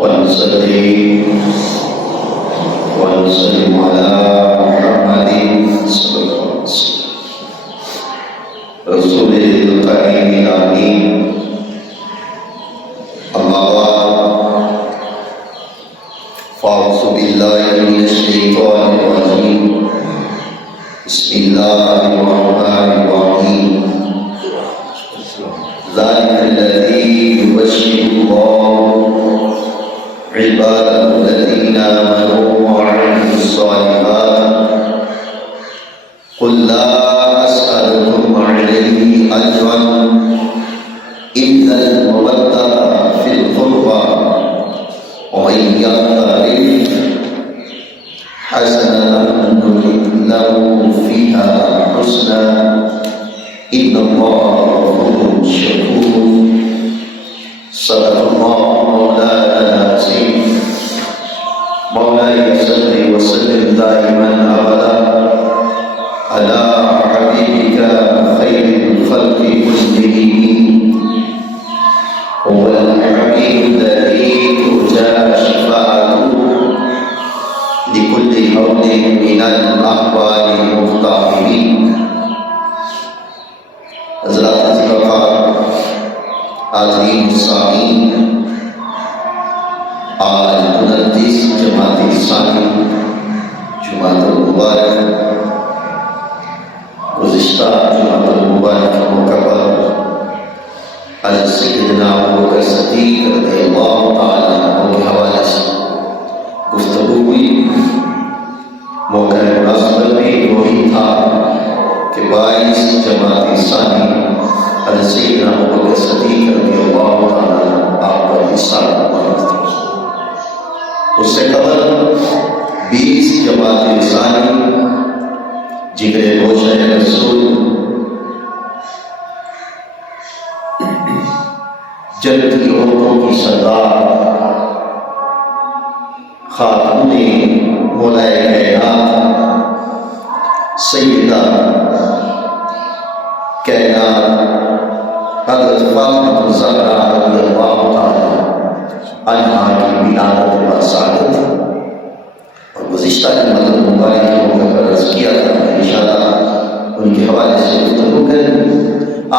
ونصلي ونسلم على محمد صلى الله عليه وسلم رسول الكريم الأمين. أما بعد فأعوذ بالله من الشيطان الرجيم. بسم الله الرحمن الرحيم. ذلك الذي يبشر الله عباده الذين آمنوا وعملوا الصالحات قل لا أسألكم عليه أجرا إلا المودة في القربى ومن يقترف حسنة نزد له فيها حسنا إن الله غفور شكور. صدق الله مولانا العظيم. مولاي صل وسلم دائما أبدا على حبيبك خير الخلق كلهم. هو الحبيب الذي ترجى شفاعته لكل حول من الأحوال المختلفين. حضرات وقار حاضرین سامعین، آج 29 جمادی الثانی جمعۃ المبارک گزشتہ جمعۃ المبارک کے موقع پر حضرت سیدنا ابوبکر صدیق رضی اللہ تعالیٰ عنہ کے حوالے سے گفتگو ہوئی. موقع مناسبت بھی وہی تھا کہ 22 جمادی الثانی حضرت سیدنا ابوبکر صدیق رضی اللہ تعالیٰ عنہ آپ کا حصہ مبارک تھا. اس سے قبل 20 جمادی الثانی جگر روشن رسول جنتی عورتوں کی سردار خاتون مولائے کائنات سیدہ کائنات حضرت فاطمہ الزہرا رضی اللہ تعالی عنہا کی ولادت بسعادت اور گزشتہ جمعۃ المبارک کے موقع پر عرض کیا تھا کہ انشاءاللہ ان کے حوالے سے گفتگو کریں.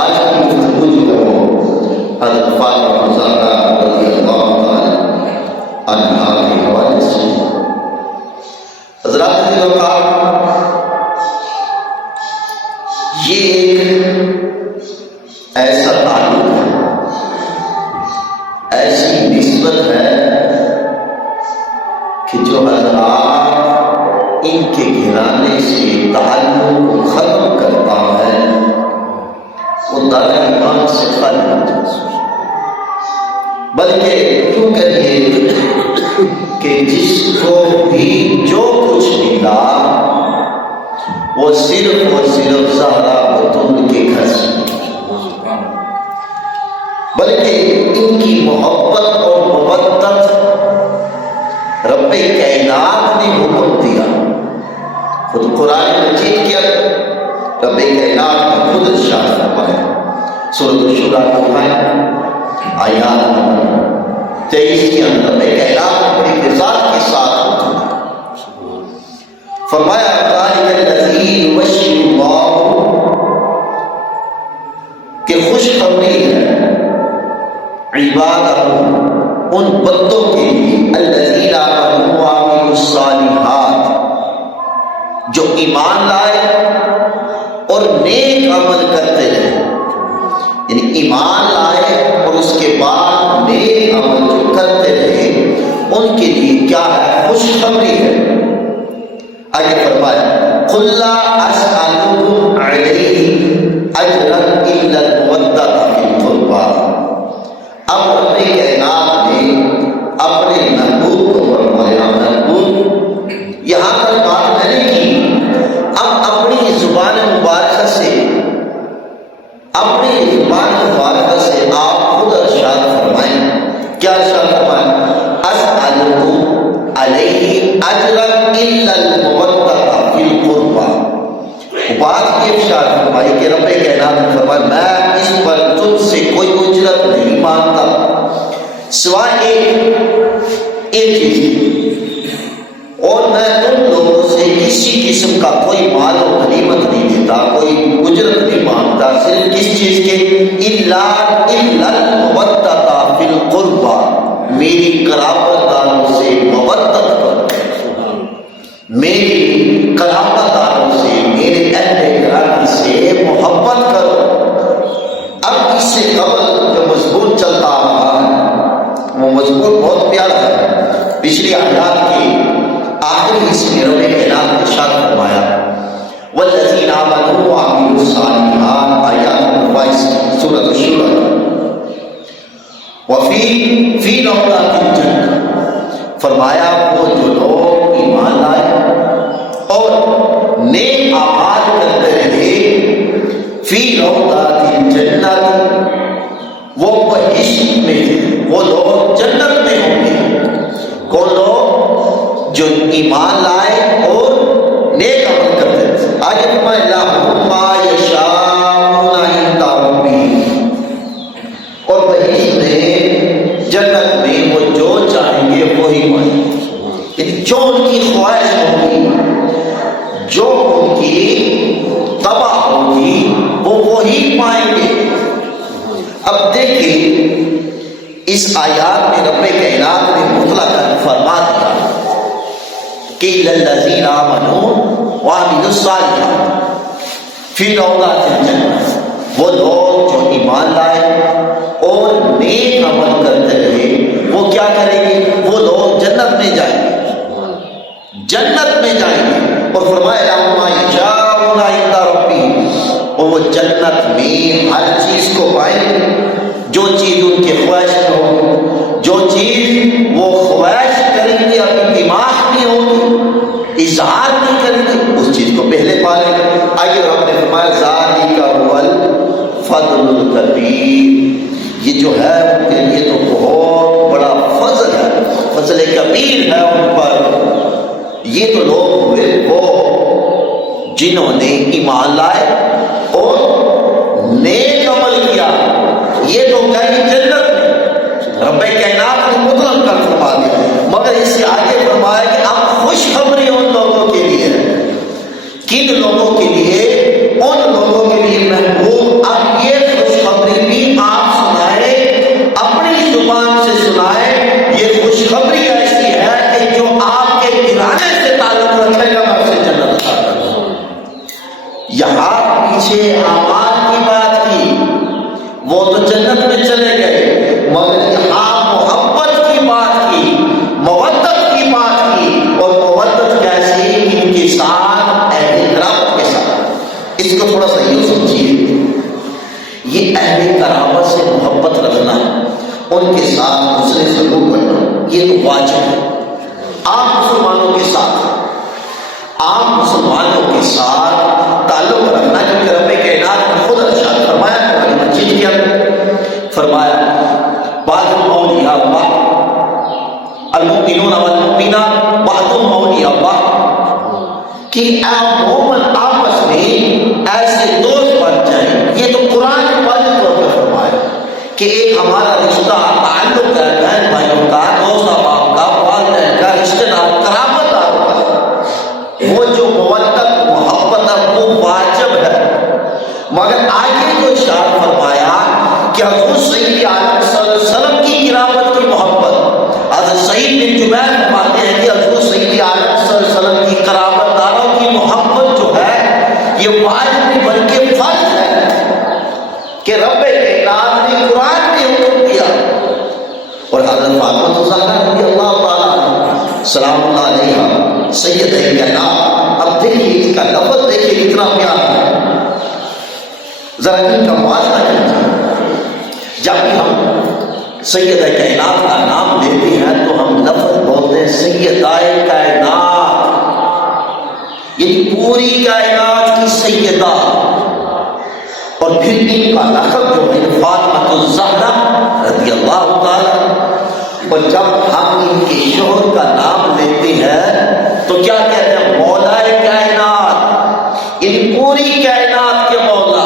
آج کی گفتگو جو ہے وہ حضرت فاطمہ الزہرا رضی اللہ تعالی عنہا کے حوالے سے. حضرات وقار، یہ ایک ایسا تعلق ہے، ایسی نسبت ہے کہ جو حضرات ان کے گھرانے سے تعلق کو ختم کرتا ہے وہ دار ایمان سے خالی ہو جاتا ہے. بلکہ کیوں کہیے کہ جس کو بھی جو کچھ ملا وہ صرف اور صرف زہرا بطول کے گھر سے، بلکہ ان کی محبت اور مودت رب کائنات نے حکم دیا. خود قرآن مجید کیا رب کائنات نے خود ارشاد فرمایا. سورۃ الشورى کی آیات 23 کے اندر رب کائنات نے بڑی وضاحت کے ساتھ حکم دیا. فرمایا ذالک الذی یبشر اللہ، کہ خوشخبری ہے عبادہ ان بندوں کے لیے الذین آمنوا وعملوا الصالحات، جو ایمان لائے اور نیک عمل کرتے رہے. یعنی ایمان لائے اور اس کے بعد نیک عمل جو کرتے رہے ان کے لیے کیا ہے؟ خوشخبری ہے. آگے فرمایا قل لا اسألکم علیہ اجرا الا المودۃ فی القربى. اب رب کائنات نے اپنے محبوب کو فرمایا، محبوب یہاں پر بات میں نے کی، اب اپنی زبان مبارکہ سے آپ خود ارشاد فرمائیں. کیا ارشاد فرمائیں؟ اسألکم علیہ اجرا الا المودۃ فی القربى. بات یہ ارشاد فرمائی کہ رب کائنات نے فرمایا میں اس پر تم سے کوئی اجرت نہیں مانتا ایک چیز، اور میں تم لوگوں سے کسی قسم کا کوئی مال و غنیمت نہیں دیتا، کوئی اجرت نہیں مانگتا، صرف کس چیز کے؟ الا المودۃ فی القربى، میری قرابت داروں سے مودت کرو، میری قرابت داروں سے، میرے اہل گرامی سے محبت کرو۔ اب اس سے قبل جو مضمون چلتا آ رہا ہے وہ مضمون بہت پیارا ہے۔ پچھلی آیات کی آخری حصے میں رب کائنات نے ارشاد فرمایا والذین آمنوا وعملوا الصالحات، آیات 22 سورۃ الشورى، فی روضات الجنہ، فرمایا وہ جو لوگ ایمان لائے اور نیک اعمال کرتے رہے، فی روضات الجنہ، وہ بہشت میں، وہ لوگ جنت میں ہوں گے۔ کون لوگ؟ جو ایمان لائے اور نیک عمل کرتے ہیں۔ آگے فرمایا لَهُم مَّا يَشَاءُونَ عِندَ رَبِّهِمْ، اور بہشت میں، جنت میں وہ جو چاہیں گے وہی پائیں گے، یعنی جو ان کی خواہش ہوگی، جو ان کی طبع ہوگی، وہ وہی پائیں گے۔ اب دیکھیں اس آیات میں رب کائنات نے مطلقاً فرما دیا کہ للذین آمنوا وعملوا الصالحات فی روضات الجنہ، وہ لوگ جو ایمان لائے اور نیک عمل کرتے رہے، وہ کیا کریں گے؟ وہ لوگ جنت میں جائیں گے، جنت میں جائیں گے۔ اور فرمایا لَهُم مَّا يَشَاءُونَ عِندَ رَبِّهِمْ، اور وہ جنت میں ہر چیز کو پائیں گے، جو چیز ان کے خواہش میں ہو، جو چیز وہ خواہش کریں گے، اپنی دماغ میں ہوگی، اظہار نہیں کریں گے، اس چیز کو پہلے پا لیں گے۔ آگے رب نے فرمایا ذَلِكَ هُوَ الْفَضْلُ الْكَبِيرُ، یہ جو ہے ان کے لیے تو بہت بڑا فضل ہے، فضل کبیر ہے ان پر۔ یہ تو لوگ ہوئے وہ جنہوں نے ایمان لائے اور نیک عمل کیا، یہ تو گئے جنت میں۔ رب کائنات نے مطلق کر فرما دیا، مگر اس سے آگے فرمایا کہ اب خوشخبری ان لوگوں کے لیے ہے۔ کن لوگوں کے لیے؟ ان لوگوں کے لیے محبوب اب یہ خوشخبری بھی آپ سنائے، اپنی زبان سے سنائے۔ یہ خوشخبری ایسی ہے کہ جو آپ کے گرانے سے تعلق رکھے گا، میں اسے جنت عطا کروں گا۔ یہاں پیچھے اعمال کی بات کی، وہ تو جنت میں چلے گئے، مگر یہاں محبت کی بات کی، مودت کی بات کی، اور مودت کیسی؟ ان کے ساتھ، اہل کرامت کے ساتھ۔ اس کو تھوڑا سا یوں سمجھیے، یہ اہل کرامت سے محبت رکھنا، ان کے ساتھ حسن سلوک کرنا، یہ تو واجب ہے۔ عام مسلمانوں کے ساتھ، عام مسلمانوں کے ساتھ تعلق رکھنا، کیونکہ رب کائنات نے خود ارشاد فرمایا قرآن مجید کے اندر، فرمایا بعض اولیاء بعض، المؤمنون والمؤمنات بعضهم اولیاء بعض، کہ مومن آپس میں ایسے دوست بن جائیں۔ یہ تو قرآن نے واضح طور پہ فرمایا کہ ایک ہمارا رشتہ تعلق ہے بہن بھائیوں کا، دوست احباب کا، والدین کا، رشتے دار، قرابت داروں کا، وہ جو مودت محبت ہے وہ واجب ہے۔ مگر آگے جو ارشاد فرمایا کہ حضور سید عالم صلی اللہ علیہ وسلم کی قرابت کی محبت، حضرت سعید بن جبیر فرماتے ہیں کہ حضور سید عالم صلی اللہ علیہ وسلم کی قرابت داروں کی محبت جو ہے یہ واجب نہیں بلکہ فرض ہے، کہ رب کائنات نے قرآن میں حکم دیا۔ اور حضرت فاطمہ الزہرا رضی اللہ تعالیٰ سلام اللہ علیہا سید کائنات، اب دیکھیے اس کا لفظ دیکھیے کتنا پیارا ہے، ذرا ان کا موازنہ کریں۔ جب بھی ہم سید کائنات کا نام لیتے ہیں تو ہم لفظ بولتے ہیں سیدہ کائنات، یعنی پوری کائنات کی سیدہ، اور پھر ان کا لقب جو ہے فاطمہ الزہرا رضی اللہ تعالی۔ اور جب ہم ان کے شوہر کا نام لیتے ہیں تو کیا کہتے ہیں؟ مولا کائنات، یعنی پوری کائنات کے مولا۔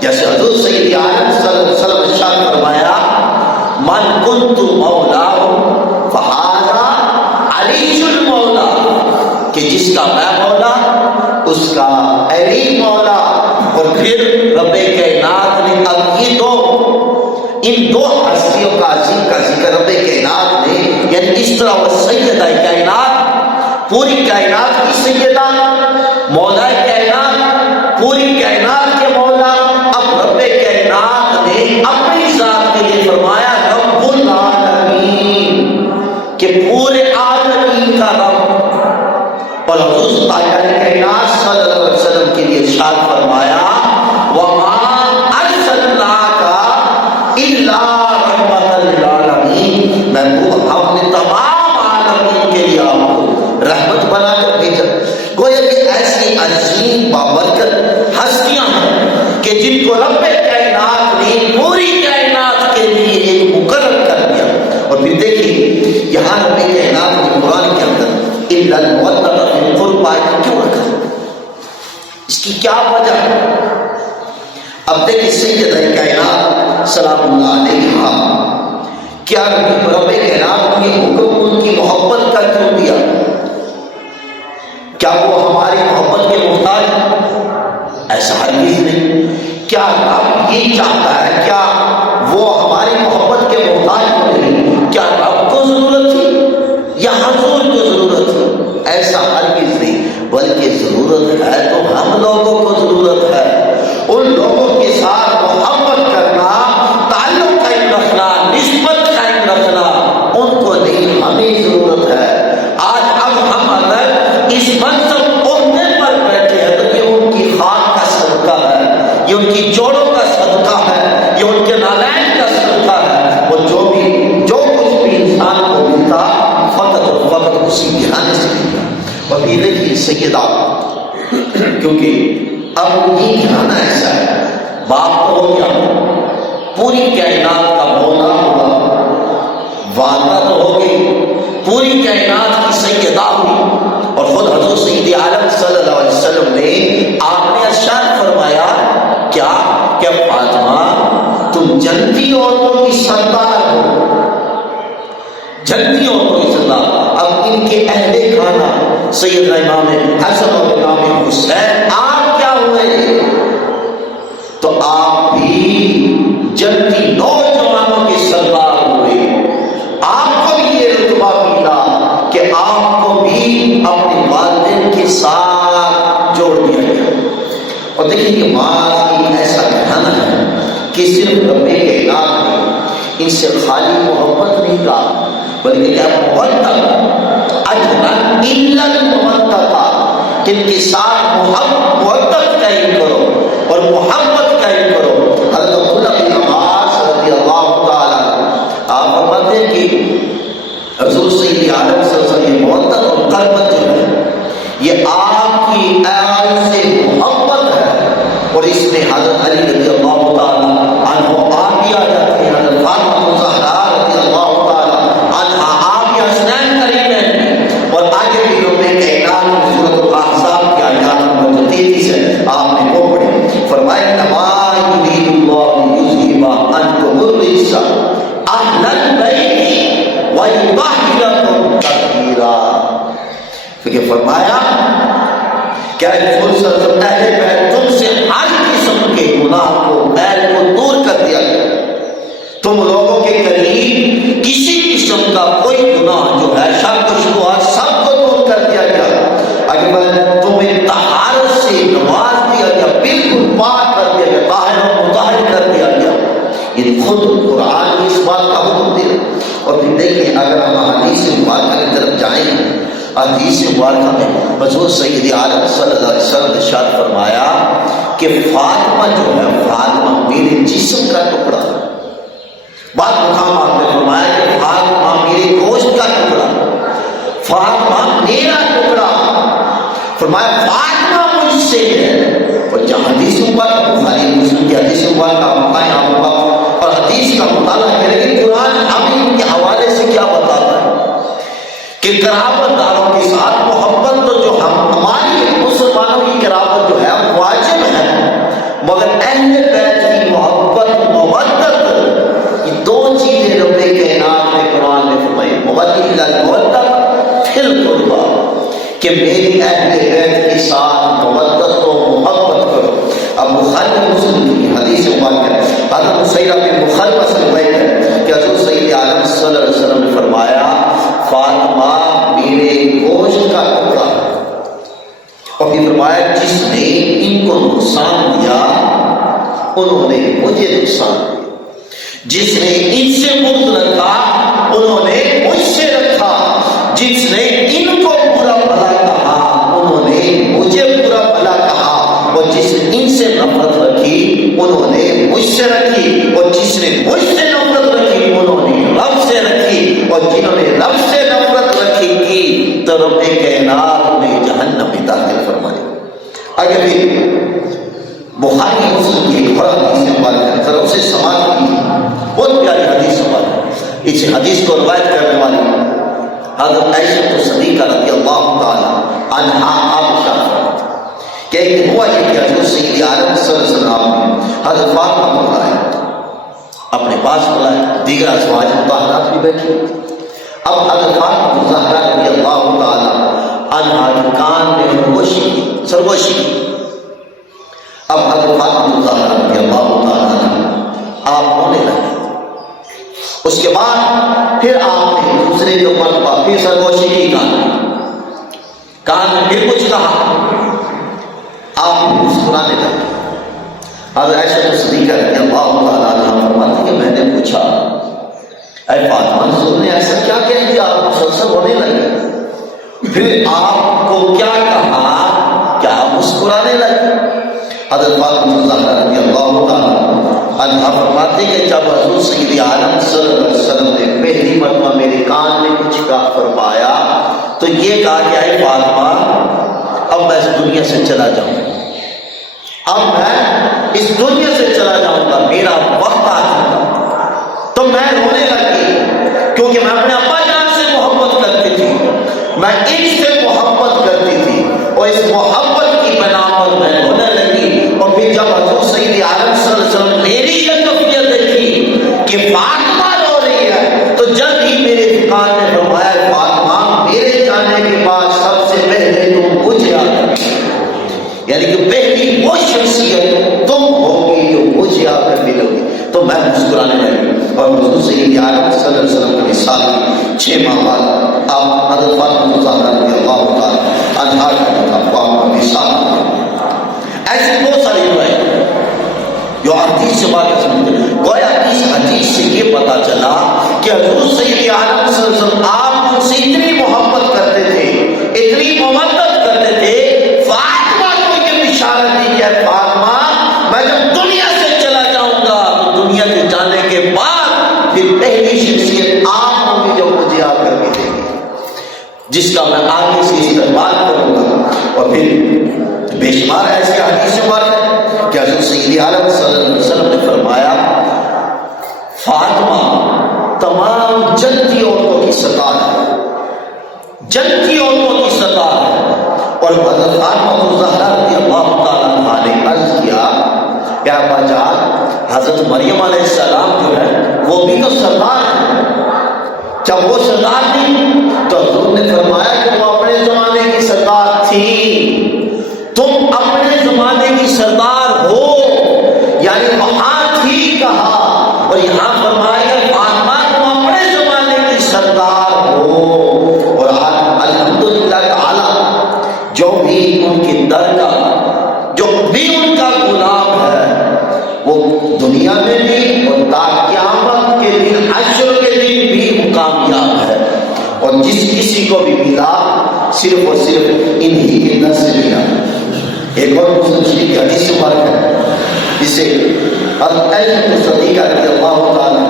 جیسے حضور سید عالم صلی اللہ علیہ وسلم ارشاد فرمایا من کنت مولا فہذا کا میں مولا، اس کا علی مولا، اور پھر رب کائنات نے اب یہ دو ان دو ہستیوں کا عظیم کا ذکر رب کائنات نے، یعنی اس طرح وہ سیدہ کائنات، پوری کائنات کی سیدہ، مولا کائنات، پوری کائنات کے مولا، اب رب کائنات نے اپنی ذات کے لیے فرمایا رب العالمین، کہ پورے عالمین کا رب، اور حضور کائنات صلی اللہ علیہ وسلم کے لیے ارشاد فرمایا وَمَا أَرْسَلْنَاكَ إِلَّا رَحْمَةً لِلْعَالَمِينَ، محبوب ہم نے تمام عالمین کے لیے آپ کو رحمت بنا کر بھیجا۔ گویا کہ ایسی عظیم بابرکت ہستیاں ہیں کہ جن کو رب کائنات نے پوری کائنات کے لیے ایک مقرر کر دیا۔ اور پھر دیکھیے یہاں رب کائنات نے قرآن کے اندر اِلَّا الْمُوَدَّةَ فِي الْقُرْبَى کیوں رکھا؟ اس کی کیا وجہ ہے؟ اب دیکھیں سیدہ کائنات سلام اللہ علیہا، کیا رب کائنات نے حکم ان کی محبت کا کیوں دیا؟ کیا وہ ہماری محبت کے محتاج؟ ایسا ہرگز نہیں۔ کیا رب یہ چاہتا ہے؟ کیا وہ ہماری محبت کے محتاج نہیں؟ کیا رب کو ضرورت تھی یا حضور کو ضرورت تھی؟ ایسا ہرگز نہیں، بلکہ ضرورت ہے تو ہم لوگوں کو ضرورت ہے۔ ان لوگوں کے ساتھ محبت کرنا، تعلق قائم رکھنا، نسبت قائم رکھنا، ان کو نہیں، ہمیں ضرورت ہے۔ آج اب ہم اگر اس منصب عہدے پر بیٹھے ہیں تو یہ ان کی خاک کا صدقہ ہے، یہ ان کی جوڑوں کا صدقہ ہے، یہ ان کے نالائن کا صدقہ ہے۔ اور جو کچھ بھی انسان کو ملتا فقط اور فقط اسی گھرانے سے ملتا۔ اور یہ دیکھیے سیدہ، کیونکہ اب یہ گھرانا ایسا ہے، باپ تو ہو گیا، پوری کائنات کا مولا ہوا، والدہ تو ہو گئی، پوری کائنات کی سیدہ ہوئی، اور خود حضور سید عالم صلی اللہ علیہ وسلم نے آپ نے ارشاد فرمایا کیا کہ فاطمہ تم جنتی عورتوں کی سردار ہو، جنتی عورتوں کی سردار۔ اب ان کے اہل خانہ سیدنا امام حسن اور امام حسین آپ کیا ہوئے؟ تو آپ بھی جنتی نوجوانوں کے سردار ہوئے۔ آپ کو بھی یہ رتبہ ملا کہ آپ کو بھی اپنے والدین کے ساتھ جوڑ دیا گیا۔ اور دیکھیں یہ بعض ایک ایسا گھرانا ہے کہ صرف رب کائنات نے ان سے خالی محبت نہیں کہا، بلکہ کیا محبت اجمل الا المحبت، ان کے ساتھ محبت قائم کرو اور محبت قائم کرو۔ حضرت عبداللہ بن عباس رضی اللہ تعالی آپ فرماتے ہیں کہ حضور سید عالم صلی اللہ علیہ وسلم یہ محبت اور قربت جو ہے یہ آپ کی اعلی سے محبت ہے، اور اس میں حضرت علی رضی اللہ تعالی عنہ آپ بھی آ جاتے ہیں، حضرت فاطمہ الزہرا رضی اللہ تعالی عنہا آپ بھی حسنین کریم ہیں، اور آگے بھی رب کائنات کی سورۃ الاحزاب کی آیات نمبر 33 ہے، آپ نے وہ پڑھی، فرمایا انما یرید اللہ لیذھب عنکم الرجس اہل البیت ویطہرکم تطہیرا۔ کیونکہ فرمایا کیا رسول صلی اللہ علیہ وسلم اہل بیت تم سے ہر قسم کے گناہ کو میل کو دور کر دیا گیا، تم لوگوں کے قریب کسی قسم کا کوئی گناہ جو ہے شک و شبہات سب کو دور کر دیا گیا، اگر تمہیں طہارت سے نواز دیا گیا، بالکل پاک کر دیا گیا، طاہر و مطہر کر دیا گیا۔ یہ خود قرآن اس بات کا حکم دے۔ اور پھر دیکھیں اگر ہم حدیث مبارکہ کی طرف جائیں، حدیث مبارکہ میں حضور سید عالم صلی اللہ علیہ وسلم نے ارشاد فرمایا کہ فاطمہ جو ہے فاطمہ میرے جسم کا ٹکڑا، بعض مقامات میں فرمایا کہ فاطمہ میرے گوشت کا ٹکڑا، فاطمہ میرا ٹکڑا، فرمایا فاطمہ مجھ سے ہے۔ اور جہاں حدیث مبارکہ بخاری مسلم کی حدیث مبارکہ مقام یہاں ہوگا اور حدیث کا مطالعہ کریں گے، قرآن ہمیں ان کے حوالے سے کیا بتاتا ہے کہ قرابت داروں کے ساتھ محبت تو جو ہماری مسلمانوں کی قرابت جو ہے واجب ہے، مگر اہل بیت کی محبت مودت، یہ دو چیزیں رب کائنات نے قرآن میں فرمائی، مودت فی القربى، کہ میری اہل انہوں نے مجھے نقصان دیا، جس نے ان سے بغض رکھا انہوں نے مجھ سے رکھا، جس نے ان کو برا بھلا کہا انہوں نے مجھے برا بھلا کہا، اور جس نے ان سے نفرت رکھی انہوں نے مجھ سے رکھی، اور جس نے مجھ سے نفرت رکھی انہوں نے رب سے رکھی، اور جنہوں نے رب سے نفرت رکھی کی تو رب کائنات انہیں جہنم میں داخل فرما دیا۔ آگے بھی بخاری مسلم کی ایک اور حدیث ہمارے ہیں، ذرا اسے سماعت کیجیے، بہت پیاری حدیث ہماری۔ اس حدیث کو روایت کرنے والی حضرت عائشہ صدیقہ رضی اللہ تعالی عنہا آپ شاہد کہ ایک دن ہوا یہ کہ حضرت سید عالم صلی اللہ علیہ وسلم نے حضرت فاطمہ کو بلایا، اپنے پاس بلایا، دیگر ازواج مطہرات بھی بیٹھی۔ اب حضرت فاطمہ زہرا رضی اللہ تعالی عنہا کے کان میں خرگوشی کی، سرگوشی کی۔ اب حضرت فاطمہ زہرا رضی اللہ تعالی عنہا آپ ہونے لگے، اس کے بعد پھر آپ نے دوسرے جو مرتبہ پھر سرگوشی کی کان میں پھر کچھ کہا، آپ مسکرانے لگے۔ حضرت عائشہ صدیقہ رضی اللہ تعالی عنہا فرماتی کہ میں نے پوچھا اے فاطمہ حضور نے ایسا کیا کہہ دیا آپ مسلسل ہونے لگے، پھر آپ کو کیا کہا کیا آپ مسکرانے لگے؟ حضرت فاطمہ زہرا رضی اللہ تعالی عنہا فرماتے کہ جب حضور سید عالم صلی اللہ علیہ وسلم نے پہلی مرتبہ میرے کان میں کچھ کہا فرمایا تو یہ کہا کہ اے فاطمہ اب میں اس دنیا سے چلا جاؤں گا، اب میں اس دنیا سے چلا جاؤں گا، میرا وقت آ چکا۔ تو میں رونے لگی کیونکہ میں اپنے ابا جان سے محبت کرتی تھی، میں ان سے محبت کرتی تھی، اور اس محبت کی بنا پر میں رونے لگی۔ اور پھر جب حضور سید عالم صلی اللہ علیہ وسلم میری یہ کیفیت دیکھی کہ فاطمہ رو رہی ہے تو جلد ہی میرے کان میں فرمایا فاطمہ میرے جانے کے بعد سب سے پہلے تم مجھے یاد رکھنا، یعنی کہ پہلی وہ شخصیت تم ہوگی جو مجھے آ کر ملو گی۔ تو میں مسکرانے لگی، اور حضور سید عالم صلی اللہ علیہ وسلم کے وصال کے 6 ماہ بعد آپ حضرت فاطمہ زہرا رضی اللہ تعالی عنہا کا وصال ہوا۔ ایسی بہت ساری روایت جو حدیث سے بات سمجھتے ہیں، گویا اس حدیث سے یہ پتا چلا کہ حضور سید عالم صلی اللہ علیہ وسلم آپ ان سے اتنی محبت کرتے تھے، اتنی مودت کرتے تھے، فاطمہ کو یہ بشارت دی کہ فاطمہ میں جب دنیا سے چلا جاؤں گا تو دنیا سے جانے کے بعد پھر پہلی شخصیت آپ ہوگی جو مجھے آ کر ملے گی، جس کا میں آگے سے استعمال کروں گا۔ اور پھر بے شمار ایسے حدیث ہیں کہ حضرت سید عالم صلی اللہ علیہ وسلم نے فرمایا فاطمہ تمام جنتی عورتوں کی سردار ہے، جنتی عورتوں کی سردار ہے۔ اور حضرت فاطمہ زہرا رضی اللہ تعالیٰ عنہا نے عرض کیا کہ ابا جان حضرت مریم علیہ السلام جو ہے وہ بھی تو سردار ہے، جب وہ سردار تھی تو حضور نے فرمایا کہ وہ اپنے زمانے کی سردار تھی، تم اپنے زمانے کی سردار ہو، یعنی وہاں تھی کہا اور یہاں فرمایا فاطمہ تم اپنے زمانے کی سردار ہو۔ اور الحمدللہ تعالی جو بھی ان کی در کا جو بھی ان کا غلام ہے وہ دنیا میں بھی اور تا قیامت کے دن حشر کے دن بھی کامیاب ہے، اور جس کسی کو بھی ملا صرف اور صرف انہی کے در سے ملا۔ ایک اور مسلم شریف کی حدیث مبارک ہے جسے حضرت عائشہ صدیقہ رضی اللہ تعالی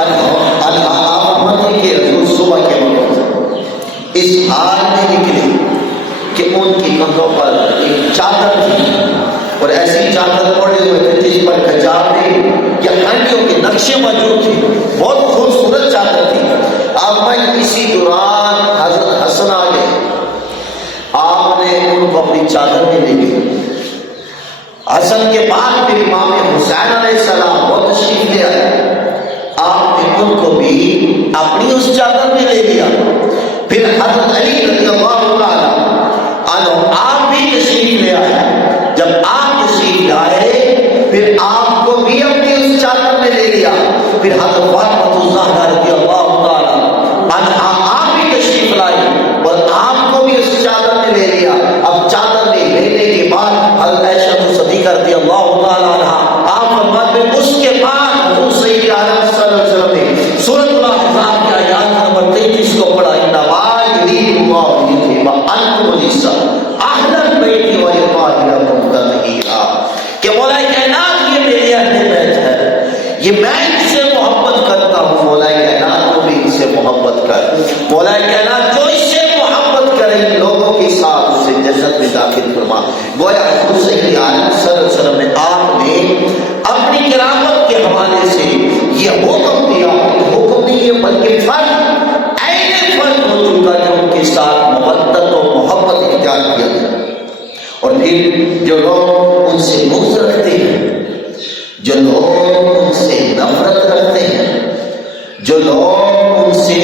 عنہا فرماتی کہ حضور صبح کے وقت اس حال میں نکلے کہ ان کی کندھوں پر ایک چادر تھی، اور ایسی چادر اوڑھے ہوئے تھے جس پر کجاوے یا ہنڈیوں کے نقشے موجود تھے، بہت خوبصورت چادر تھی۔ اب میں اسی دوران حضرت حسن آ گئے، آپ نے ان کو اپنی چادر میں لے گئے۔ حسن کے بعد پھر امام حسین علیہ السلام وہ تشریف لے آئے، آپ نے ان کو بھی اپنی اس چادر میں لے لیا۔ پھر حضرت علی رضی اللہ تعالی عنہ آپ بھی تشریف لے آئے، جب آپ تشریف لے آئے پھر آپ کو بھی اپنی اس چادر میں لے لیا۔ پھر حضرت فاطمہ زہرا رضی اللہ تعالی عنہا آپ بھی تشریف لائی اور آپ کو بھی اس چادر میں لے لیا۔ اب چادر میں لینے کے بعد حضرت عائشہ صدیقہ رضی اللہ تعالی عنہا آپ فرماتے یہ میں ان سے محبت کرتا ہوں، مولا کائنات تو بھی ان سے محبت کر، مولا کائنات جو اس سے محبت کرے ان لوگوں کے ساتھ اسے جنت میں داخل فرما۔ گویا حضور سید عالم صلی اللہ علیہ وسلم نے آپ نے اپنی کرامت کے حوالے سے یہ حکم دیا، حکم نہیں ہے بلکہ فرض، عین فرض ہو چکا جو ان کے ساتھ مودت و محبت اختیار کیا گیا۔ اور پھر جو لوگ ان سے بغض رکھتے ہیں، جو لوگ ان سے نفرت رکھتے ہیں، جو لوگ ان سے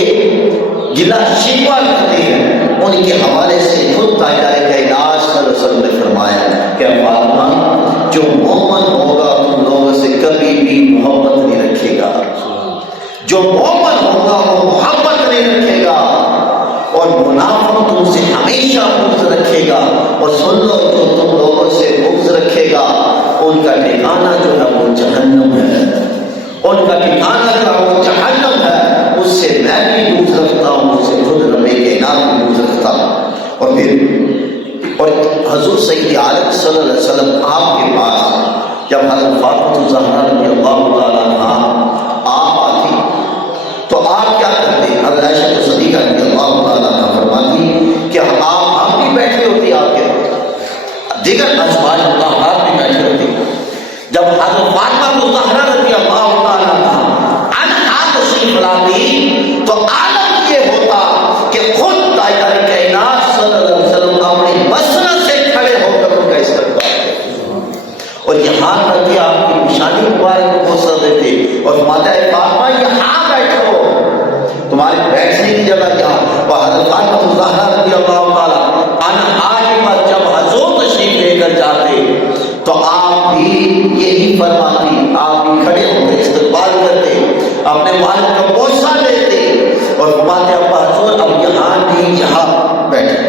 گلہ شکوہ کرتے ہیں، ان کے حوالے سے خود تاجدار کائنات صلی اللہ علیہ وسلم نے فرمایا کہ فاطمہ جو مومن ہوگا تم لوگوں سے کبھی بھی محبت نہیں رکھے گا، جو مومن ہوگا وہ محبت نہیں رکھے گا، اور منافق تم سے ہمیشہ بغض رکھے گا۔ اور سن لو جو تم لوگوں سے بغض رکھے گا ان کا ٹھکانہ جو ہے وہ جہنم ہے، ان کا ٹھکانہ جو ہے وہ جہنم ہے۔ اس سے میں بھی بغض رکھتا ہوں، اس سے خود رب کائنات بھی بغض رکھتا ہوں۔ اور پھر اور حضور سید عالم صلی اللہ علیہ وسلم آپ کے پاس جب حضرت فاطمہ الزہرا رضی اللہ تعالیٰ عنہا آپ آتی تو آپ کیا کرتے؟ حضرت عائشہ صدیقہ رضی اللہ تعالیٰ عنہ فرماتی کہ آپ بھی بیٹھے ہوتے، آپ کے دیگر ازواج مطہرات بھی بیٹھے ہوتے۔ جب حضرت فاطمہ الزہرا رضی اللہ تعالیٰ عنہا تشریف لاتی تو عالم یہ ہوتا کہ خود تاجدار کائنات صلی اللہ علیہ وسلم اپنی مسند سے کھڑے ہو کر ان کا استقبال کرتے، اور یہاں تک کہ آپ کی نشانی مبارک کو بوسہ دیتے اور فرماتا ہے فاطمہ یہاں بیٹھو، تمہارے بیٹھنے کی جگہ یہاں۔ اور حضرت فاطمہ الزہرا رضی اللہ تعالیٰ عنہا کے بعد جب حضور تشریف لے کر جاتے تو آپ بھی یہی فرماتی، آپ بھی کھڑے ہوتے استقبال کرتے، اپنے والد کا بوسہ لیتے اور فرماتے ابا حضور اب یہاں نہیں یہاں بیٹھے۔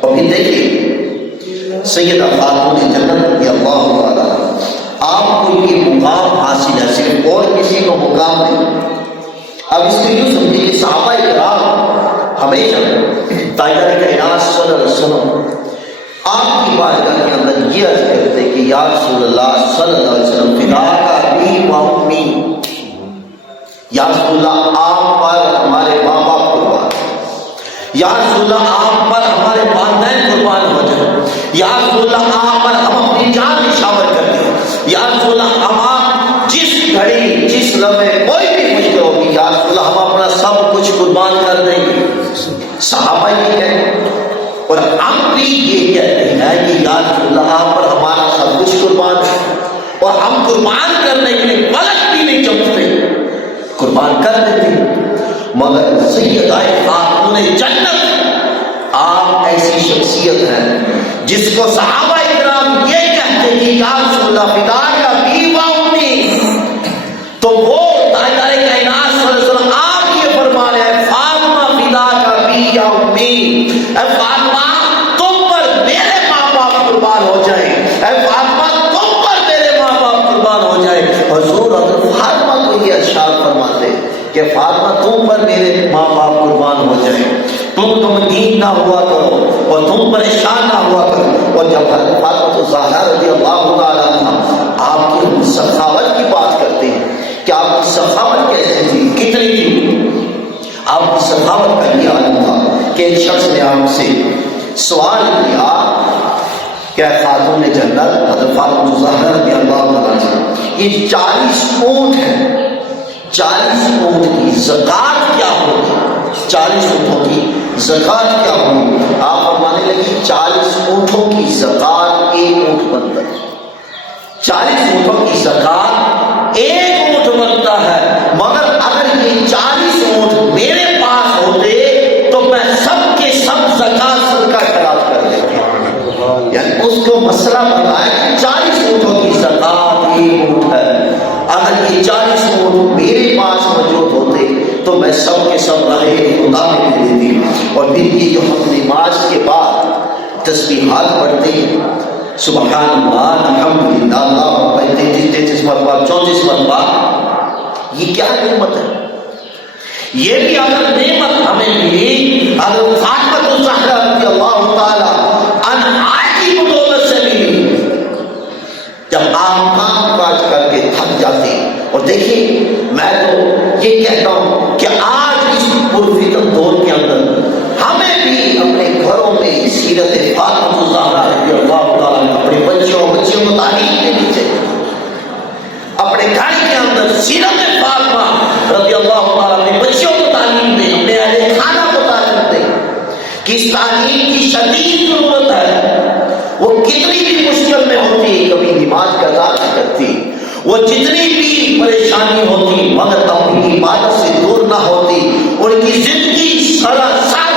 اور پھر دیکھیے سیدہ خاتون جنت رضی اللہ تعالیٰ آپ کو یہ مقام حاصل ہے، صرف اور کسی کو مقام نہیں۔ اب اس کو یوں سمجھیے کہ صحابہ کرام ہمیشہ تاجدار کائنات صلی اللہ علیہ وسلم آپ کی بارگاہ کے اندر یہ عرض کرتے کہ یا رسول اللہ صلی اللہ علیہ وسلم فداک ابی و امی، یا رسول اللہ آپ پر ہمارے ماں باپ قربان، یا رسول اللہ آپ پر ہمارے والدین قربان ہو جائیں، یا رسول اللہ آپ پر ہم اپنی جان نشاور کر دیں، یا رسول اللہ ہم جس گھڑی جس لمحے کوئی بھی مشکل ہوگی یا رسول اللہ ہم اپنا سب کچھ قربان کر دیں گے۔ صحابہ یہ کہتے اور ہم بھی یہ کہتے ہیں کہ یا رسول اللہ آپ پر ہمارا سب کچھ قربان ہے، اور ہم قربان کرنے کے لیے پلک بھی نہیں چمکتے، قربان کر دیتے۔ مگر سیدہ خاتون جنت آپ ایسی شخصیت ہیں جس کو صحابہ کرام یہ کہتے کہ یا رسول اللہ فداک ابی و امی، تو وہ تاجدار کائنات صلی اللہ علیہ وسلم آپ یہ فرما رہے ہیں فاطمہ فداک ابی و امی، اے فاطمہ تم پر میرے ماں باپ قربان ہو جائیں، اے فاطمہ تم پر میرے ماں باپ قربان ہو جائیں۔ حضور حضرت فاطمہ کو یہ ارشاد فرماتے کہ فاطمہ تم پر میرے ماں باپ قربان ہو جائیں، تم غمگین نہ ہوا کرو اور تم پریشان نہ ہوا کرو۔ اور جب حضرت فاطمہ الزہرا رضی اللہ تعالیٰ عنہ آپ کی سخاوت کی بات کرتے ہیں کہ آپ کی سخاوت کیسی تھی، کتنی تھی، آپ کی سخاوت کا یہ عالم تھا کہ ایک شخص نے آپ سے سوال کیا کہ خاتون جنت حضرت فاطمہ الزہرا رضی اللہ عنہ یہ 40 اونٹ ہیں، 40 اونٹ کی زکوٰۃ کیا ہوگی، 40 اونٹوں کی زکوٰۃ کیا ہوگی؟ آپ فرمانے لگی 40 اونٹوں کی زکوٰۃ ایک اونٹ بنتا ہے، 40 اونٹوں کی زکوٰۃ ایک اونٹ بنتا ہے، مگر اگر یہ 40 اونٹ میرے پاس ہوتے تو میں سب کے سب زکوٰۃ صدقہ خیرات کر دیتا۔ یعنی اس کو مسئلہ بتایا کہ 40 اونٹوں کی زکوٰۃ ایک اونٹ ہے، اگر یہ 40 اونٹ میرے پاس موجود ہوتے تو میں سب کے سب راہ خدا میں دے دیتی۔ اور پھر یہ جو ہم نماز کے بعد تسبیحات پڑھتے ہیں سبحان اللہ الحمدللہ اللہ 33 مرتبہ 34 مرتبہ، یہ کیا نعمت ہے؟ یہ بھی اگر نعمت ہمیں ملی حضرت فاطمہ الزہرا رضی اللہ تعالی عنہا کی بدولت سے ملی، جب آپ کام کاج کر کے تھک جاتے چاہیے. اور دیکھیے میں تو یہ کہتا ہوں کہ آج اس پرفتن دور کے اندر ہمیں بھی اپنے گھروں میں سیرت فاطمہ الزہرا رضی اللہ تعالیٰ اپنے بچوں کو تعلیم دینی چاہیے. اپنے گھر کے اندر سیرت فاطمہ رضی اللہ تعالیٰ اپنے بچوں کو تعلیم دیں, اپنے اہل خانہ کو تعلیم دیں کہ اس تعلیم کی شدید ضرورت ہے. وہ کتنی بھی مشکل میں ہوتی, کبھی نماز قضا نہیں کرتی, وہ جتنی بھی پریشانی ہوتی مگر اپنی عبادت سے دور نہ ہوتی. ان کی زندگی سراسر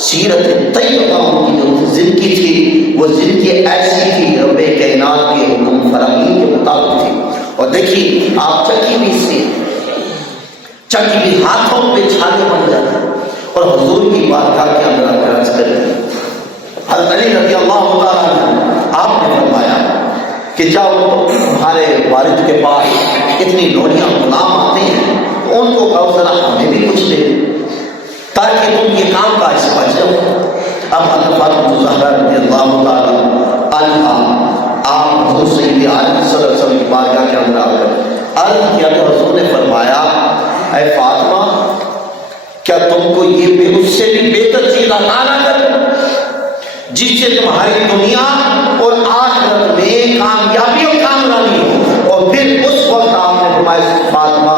سیرت طیبہ کی جو زندگی تھی وہ زندگی ایسی تھی رب کائنات کے حکم فرامین کے مطابق تھی. اور دیکھیے آپ چکی بھی سے چکی بھی ہاتھوں پہ چھالے بن جاتے اور حضور کی بارگاہ کے اندر عرض کرتے. حضرت علی رضی اللہ تعالیٰ آپ نے فرمایا کہ جب تمہارے والد کے پاس اتنی لوڑیاں غلام آتے ہیں تو ان کو کہو ذرا ہمیں بھی کچھ دے تاکہ تم یہ کام کاج سے بچ جاؤ. اب حضرت فاطمہ الزہرا رضی اللہ تعالیٰ عنہا آپ حضور سید عالم صلی اللہ علیہ وسلم کی بارگاہ کے اندر آ کر عرض کیا تو حضور نے فرمایا اے فاطمہ کیا تم کو یہ بھی اس سے بھی بہتر چیز عطا نہ کر جس سے تمہاری دنیا اور آخرت میں کامیابی اور کامرانی ہو. اور پھر اس وقت آپ نے فرمایا فاطمہ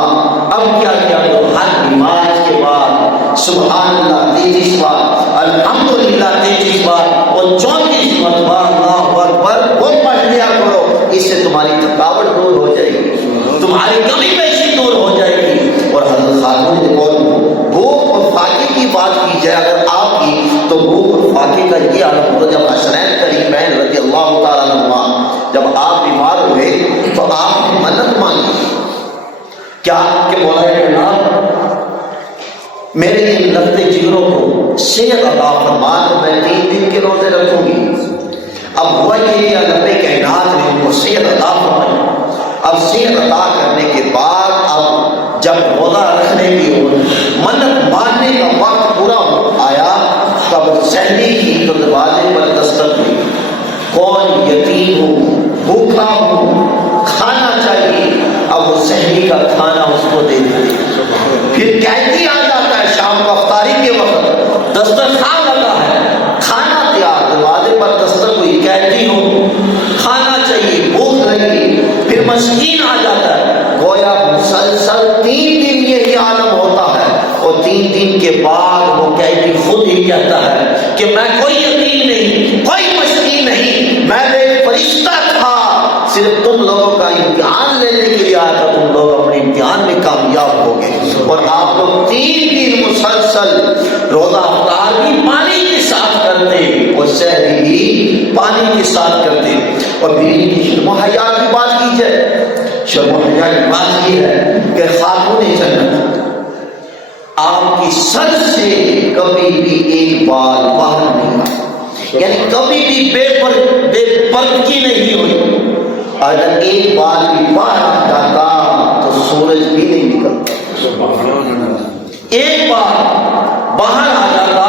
اب کیا کیا تو ہر نماز کے بعد سبحان اللہ 33 بار, الحمدللہ 33 بار اور 34 مرتبہ اللہ اکبر وہ پڑھ لیا کرو. اس سے تمہاری تھکاوٹ دور ہو جائے گی, تمہاری کمی بیشی دور ہو جائے گی. اور حضرت خاتون نے بھوک اور فاقے کی بات کی جائے اگر آپ کی تو بھوک اور فاقے کا یہ عالم ہوتا جب حسنین کریمین رضی اللہ تعالیٰ عنہما جب آپ بیمار ہوئے تو آپ نے منت مانگی کیا کہ مولا کائنات میرے ان لگتے جگروں کو صحت عطا فرما تو میں 3 دن کے روزے رکھوں گی. اب ہوا یہ کہ رب کائنات نے ان کو صحت عطا فرمائی. اب صحت عطا کرنے کے بعد اب جب روزہ رکھنے کی منت ماننے کا وقت پورا آیا تب سہری کی تو دروازے پر دستک ہوئی. کون یتیم ہو, بھوکا ہو, کھانا چاہیے. اب وہ سہری کا کھانا اس کو دے دے. پھر قیدی آ جاتا ہے شام کو افطاری کے وقت دسترخوان لگا ہے, کھانا تیار, دروازے پر دستک ہوئی, قیدی ہو, کھانا چاہیے, بھوک لگی. پھر مسکین آ جاتا ہے. گویا مسلسل 3 دن یہی عالم ہوتا ہے اور 3 دن کے بعد وہ قیدی خود ہی کہتا ہے کہ میں کوئی یتیم نہیں, کوئی مسکین نہیں, میں ایک فرشتہ تھا, صرف تم لوگوں کا امتحان لینے کے لیے آیا تھا, تم لوگ اپنے امتحان میں کامیاب ہو گئے. اور آپ لوگ 3 دن مسلسل روزہ افطار بھی پانی کے ساتھ کرتے اور سحری بھی پانی کے ساتھ کرتے. اور پھر ان کی شرم و حیا کی بات کی جائے, شرم و حیا کی بات یہ ہے کہ خاتون جنت آپ کی سر سے کبھی بھی ایک بال باہر نہیں آیا, یعنی کبھی بھی بے پردگی نہیں ہوئی. اگر ایک بال بھی باہر آ جاتا تو سورج بھی نہیں نکلتا. ایک بار باہر آ جاتا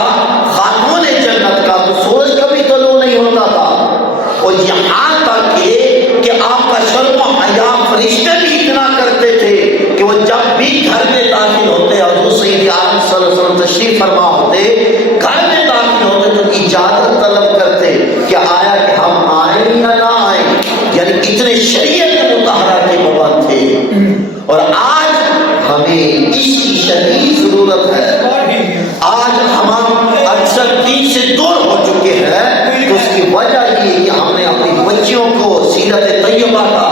خاتون جنت کا تو سورج کبھی طلوع نہیں ہوتا تھا. اور یہاں تک کہ آپ کا شرم و حیا فرشتے بھی اتنا کرتے تھے کہ وہ جب بھی گھر میں داخل ہوتے, حضور سید عالم صلی اللہ علیہ وسلم تشریف فرما ہوتے, گھر میں داخل ہوتے تو اجازت طلب کرتے کہ آیا کہ ہم آئیں یا نہ آئیں. یعنی اتنے شریعت مطہرہ کے پابند تھے. اور آج ہمیں اس کی شدید ضرورت ہے. آج ہم اکثر دین سے دور ہو چکے ہیں, تو اس کی وجہ یہ کہ ہم نے اپنی بچیوں کو سیرت طیبہ کا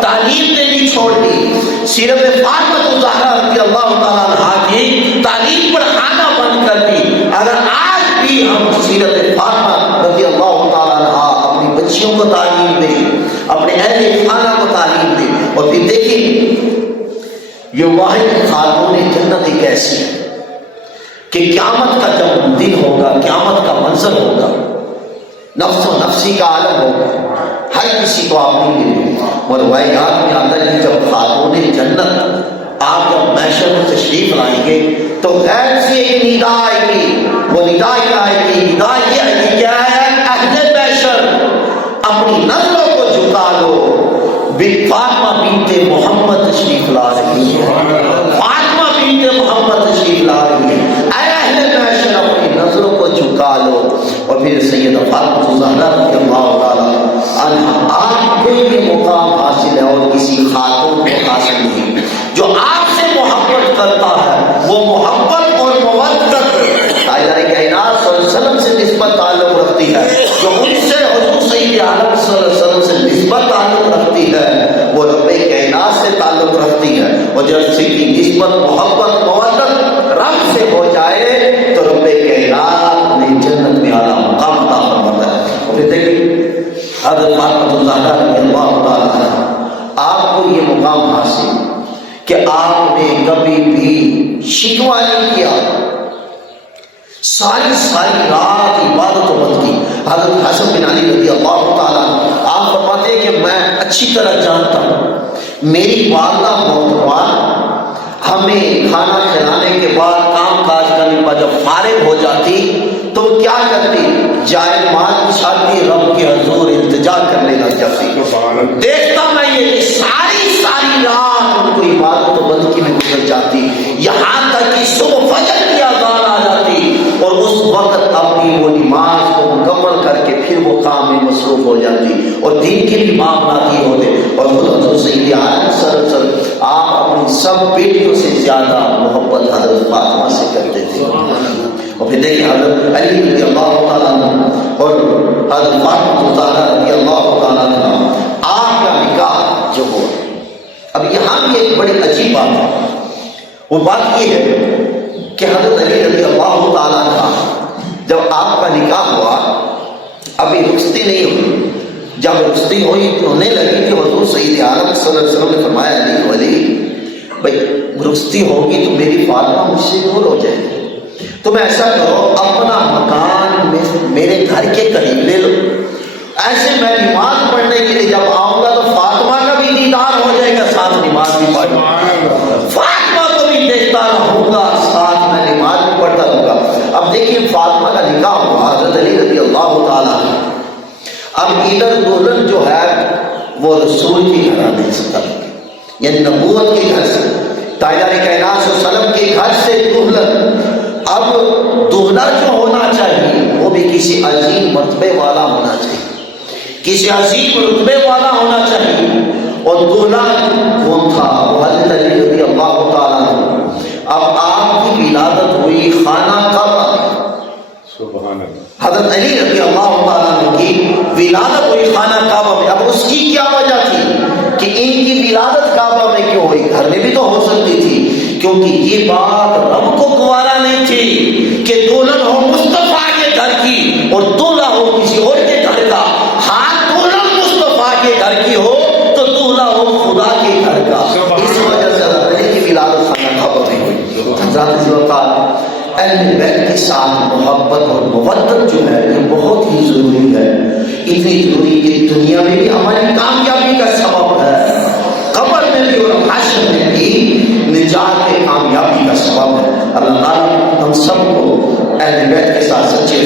تعلیم دینی چھوڑ دی, سیرت فاطمہ الزہرا رضی اللہ تعالیٰ عنہا کی تعلیم پڑھانا بند کر دی. اگر آج بھی ہم سیرت فاطمہ رضی اللہ تعالیٰ عنہا اپنی بچیوں کو تعلیم دیں, اپنے اہل خانہ کو تعلیم دیں. اور پھر دیکھیں یہ واحد خاتون جنت ایک ایسی ہے کہ قیامت کا جب دن ہوگا, قیامت کا منظر ہوگا, نفس و نفسی کا عالم ہوگا, ہر کسی کو آپ نہیں ملے. اور روایات میں آتا ہے جب خاتون جنت آپ جب محشر میں تشریف لائیں گے تو غیر سے ایک ندا آئے گی. وہ ندا کیا آئے گی؟ ندا یہ آئے گی کیا ہے, اہل محشر اپنی نظروں کو جھکا لو, فاطمہ بنت محمد فاطمہ الزہرا رضی اللہ تعالی عنہا، آپ کو یہ مقام حاصل ہے اور کسی خاتون کو حاصل نہیں۔ جو آپ سے محبت کرتا ہے وہ محبت اور مودت تاجدار کائنات صلی اللہ علیہ وسلم سے نسبت تعلق رکھتی ہے، جو ان سے حضور سید عالم صلی اللہ علیہ وسلم سے نسبت تعلق رکھتی ہے وہ رب کائنات سے تعلق رکھتی ہے، اور جب سے کی نسبت محبت مودت رب سے ہو جائے تو رب کائنات نے جنت میں اعلیٰ مقام عطا فرماتا ہے۔ اور پھر دیکھیں حضرت فاطمہ الزہرا رضی اللہ تعالیٰ عنہا، آپ کو یہ مقام حاصل کہ آپ نے کبھی بھی شکوہ نہیں کیا، ساری رات عبادت و بند کی۔ حضرت حسن بن علی رضی اللہ تعالیٰ آپ فرماتے ہیں کہ میں اچھی طرح جانتا ہوں میری والدہ محترمہ ہمیں کھانا کھلانے کے بعد کام کاج کرنے کے بعد جب فارغ ہو جاتی تو کیا کرتی؟ جائے مال بچھاتی، رب کے حضور التجا کرنے لگ جاتی۔ دیکھتا میں یہ کہ ساری رات ان کو عبادت و بندگی میں گزر جاتی، یہاں تک کہ صبح فجر کی اذان آ جاتی اور اس وقت اپنی وہ نماز کو مکمل کر کے پھر وہ کام میں مصروف ہو جاتی اور دین کے بھی معاملات یہ ہوتے۔ اور حضور سید عالم صلی اللہ علیہ وسلم آپ اپنی سب بیٹیوں سے زیادہ محبت حضرت فاطمہ سے کرتے تھے۔ اور پھر دیکھیں حضرت علی رضی اللہ تعالیٰ عنہ اور حضرت فاطمہ الزہرا رضی اللہ تعالیٰ عنہ، آپ کا نکاح جو ہوا، اب یہاں بھی ایک بڑی عجیب بات ہے، وہ بات یہ ہے کہ حضرت علی رضی اللہ تعالیٰ عنہ جب آپ کا نکاح ہوا ابھی رخصتی نہیں ہوئی، جب رخصتی ہوئی تو ہونے لگی کہ حضور سید عالم صلی اللہ علیہ وسلم نے فرمایا علی بھائی رخصتی ہوگی تو میری فاطمہ مجھ سے دور ہو جائے گی، تم ایسا کرو اپنا مکان میرے گھر کے قریب لے لو، ایسے میں نماز پڑھنے کے لیے جب آؤں گا تو فاطمہ کا بھی دیدار ہو جائے گا، ساتھ نماز بھی پڑھوں گا، فاطمہ کو بھی دیکھتا رہوں گا، ساتھ میں نماز بھی پڑھتا رہوں گا۔ اب دیکھیے فاطمہ کا نکاح ہوا حضرت علی رضی اللہ تعالیٰ عنہ، اب ادھر دلہن جو ہے وہ رسول کی گھرانے سے تعلق، یعنی نبوت کے گھر سے، تاجدار کائنات صلی اللہ علیہ وسلم کے گھر سے دلہن، اب دلہا جو ہونا چاہیے وہ بھی کسی عظیم مرتبے والا ہونا چاہیے، کسی عظیم رتبے والا ہونا چاہیے، اور دلہا کون تھا؟ وہ حضرت علی رضی اللہ تعالیٰ عنہ۔ اب آپ کی ولادت ہوئی خانہ کعبہ، حضرت علی رضی اللہ تعالیٰ عنہ کی ولادت ہوئی خانہ کعبہ میں۔ اب اس کی کیا وجہ تھی کہ ان کی ولادت کعبہ میں کیوں ہوئی؟ گھر میں بھی تو ہو سکتی تھی، کیونکہ یہ بات رب کو گوارا نہیں تھی کہ دلہن ہو مصطفیٰ کے گھر کی اور دلہا ہو کسی اور کے گھر کا۔ ہاں دلہن مصطفیٰ کے گھر کی ہو تو دلہا ہو خدا کے گھر کا، اس وجہ سے حضرت علی کی ولادت خانہ کعبہ میں ہوئی۔ حضرت ذوالفقار اہل بیت کے ساتھ محبت اور مودت جو ہے یہ بہت ہی ضروری ہے، اتنی ضروری کہ دنیا میں بھی ہماری کامیابی کا سبب ہے، قبر میں بھی اور حشر میں بھی نجات کامیابی کا سبب ہے۔ اللہ تعالیٰ ہم سب کو اہل بیت کے ساتھ سچے